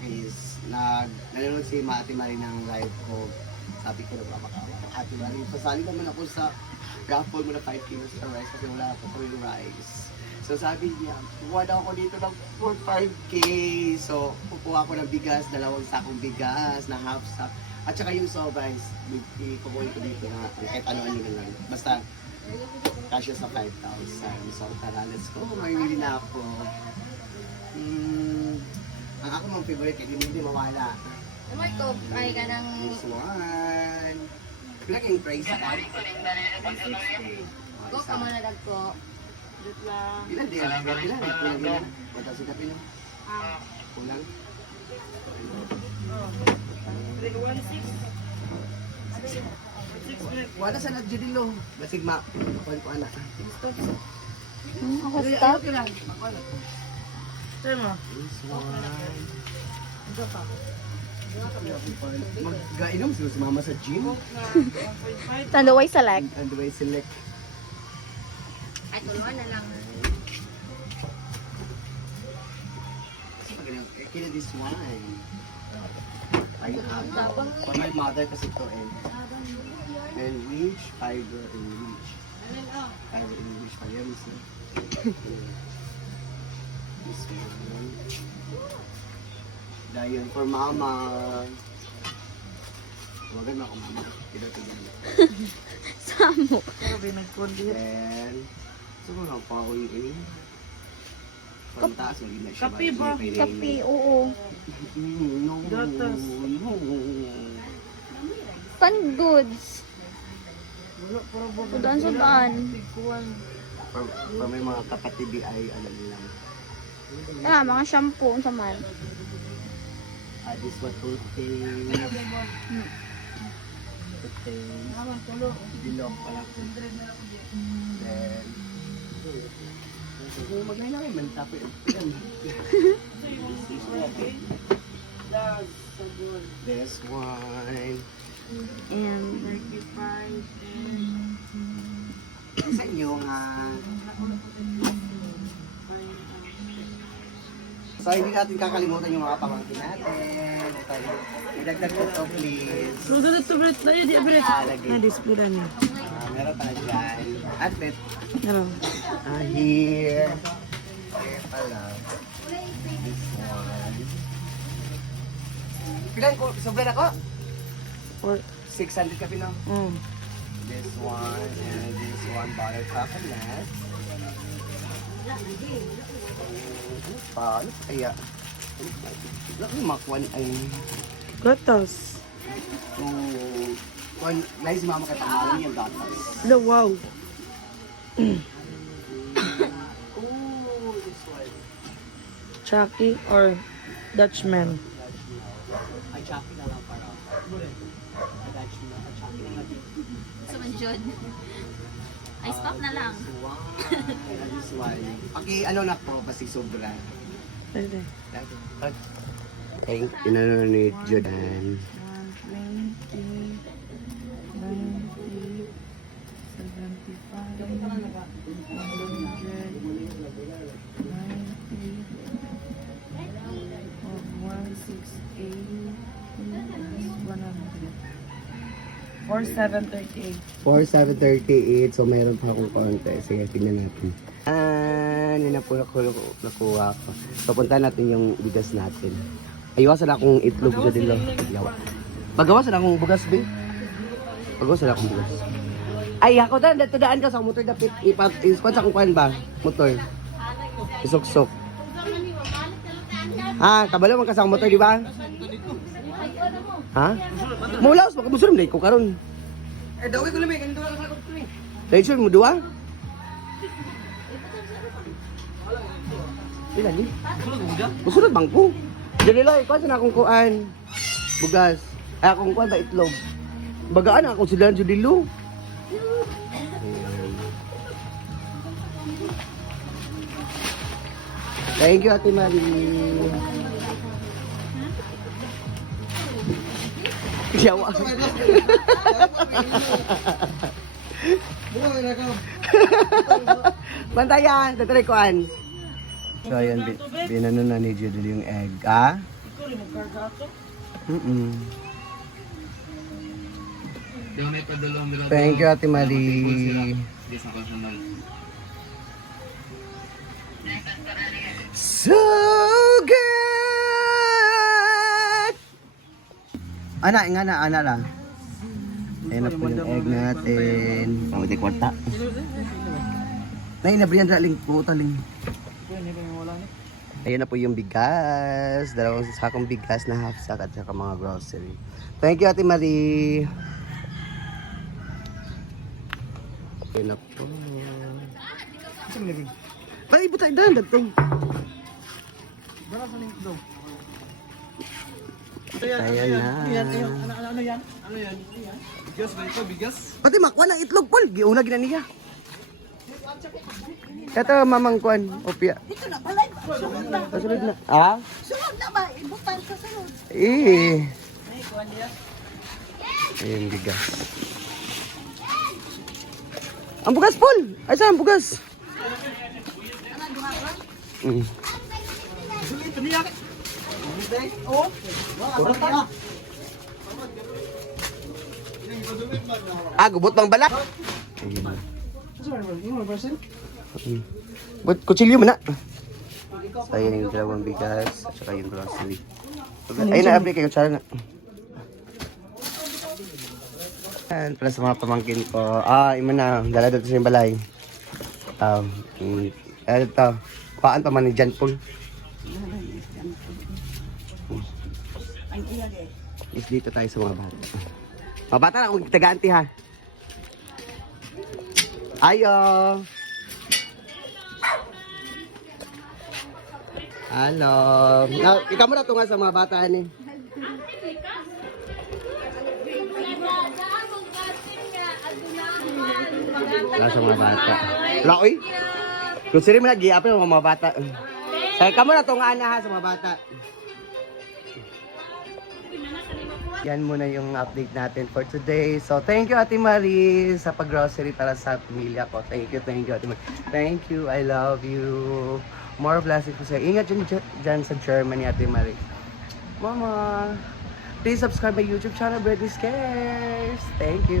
akin is, nanonood si Ate Marie ng live ko. Sabi ko nagpapakawa. Ate Marie, sasali naman ako sa raffle mo na 5 kilos ng rice kasi wala ako pa yung rice. So sabi niya, kuha daw ako dito ng 5K. So kukuha ko ng bigas, 2 sakong bigas na half sack. At saka yung sobra is, ikukuhin ko dito na kahit ano-ano na lang. Basta, kasya sa 5,000. So tara, let's go. May na ako. Ang ako mong favorite, hindi mawala. Naman ito, ay ka ng... This one. Pila kayong price ka? 160. Go ka man na dagko. Pila din? Pila? Kulang din? Wala sila pila? Kulang? Wala sa nagdidilo. Basig ma. Kuhan ko anak. Ako stop. Mag-gainom sila si mama sa gym. Tandaway select. And the way select. Ay, tulungan na lang. Kaya this one. I have for my mother kasi ito and rich, fiber and rich. Fiber and rich. Payamis na. This one. Dayon for mama. Huwagan mo ako mama. Tiga-tiga. Samo. Then, siguro lang pa ako yung pantaas. Kape ba? Kape, oo. Gatas. Pan goods. Udaan sa daan. For may mga kapatid ay alam lang. Ah, mga shampoo sa man. This one toothpaste. Toothpaste. Dilong pala. Then, maglalaki man tapo yun. This one. And, Sa inyo nga. So, hindi natin kakalimutan yung mga pamangkin natin. Ito, idagdag ko to, please. So, dito to bread tayo, di bread. Lagi. Na-display na niya. Meron tayo dyan. At bet. Ano? Here. Here pala. This one. Pilan ko, sobrang ako? Or, 600 ka pino. This one and this one butter chocolate. Paano kaya? Wala makwan ay gatas. nice mama kay pangalan yung gatas. No, wow. Oh, this one. Chucky or Dutchman. Ay, chocolate na lang para. Attachment, chocolate na lang. sa manjod. Ay, stop na lang. This one. Ano na po, basta sobra. Pwede. Thank you na ni Jordan. 120, 90, 75, 4738. So, mayroon pa akong konti. Sige, tingnan natin. Yun na po nakuha ko. So, punta natin yung bigas natin. Ayawasan akong itlog sa dilo. Pagawasan akong bugas, be. Pagawasan akong bugas. Ay, ako tadaan ka sa motor dapit. Ispot sa akong kuhan ba? Motor. Isok-sok. Ha, kabalo man ka sa motor, di ba? Ha? Mulaos, makamusulam na ko karon. Eh, daway ko lang, ganito lang sa ko ni. Dahil mo duwa? Ilan ni? Musunod bangko. Dili lang, ikaw sa akong kuan. Bugas. Ay, akong kuan ba itlog. Bagaan ako sila sa dilo. Thank you, Ate Marie. Yawa. Bantayan, tatry koan. So ayan, binano na ni Judy yung egg, ah? Thank you, Ate Marie. So good! Ana lang. Ayan na po yung egg natin. Oh, di kwarta. Nay, nabriyan raling po taling. Ayan na po yung bigas. 2 sakong bigas na half sack at saka mga grocery. Thank you, Ate Marie. Ayan na po. Ay, butay dahan dagtong. Ayan na. Ano yan? Bigas ba ito? Bigas? Pati makuha ng itlog, Paul. Giuna gina niya. Ito, mamang kuan. Opya. Dito na, balay ba? Kasunod na. Ah? Sunod na ba? Ibutan ka sunod. Eh. Ayan, bigas. Ang bugas, Paul! Ay, saan ang bugas? Mm. Ah, gubot pang balak. Kutsilyo mo na. Sayang yung 2 bigas at saka yung grocery. Ayun na, abri kayo, tsara na. Yan, para sa mga pamangkin ko. Ima na, dala dito sa yung balay. Ito, paan pa man ni John Paul. Is dito tayo sa mga bata. Mga bata na akong taga-anti ha. Ayo! Hello! Ikaw mo na tunga sa mga bata ni. Wala sa mga bata. Wala oy? Kung sino mo nag-i-apin mga bata. Kaya ka mo na tungaan na ha sa mga bata. Yan muna yung update natin for today. So, thank you Ate Marie sa pag-grocery para sa pamilya ko. Thank you Ate Marie. Thank you, I love you. More blessings po sa'yo. Ingat dyan sa Germany, Ate Marie. Mama, please subscribe my YouTube channel, Britney Scares. Thank you.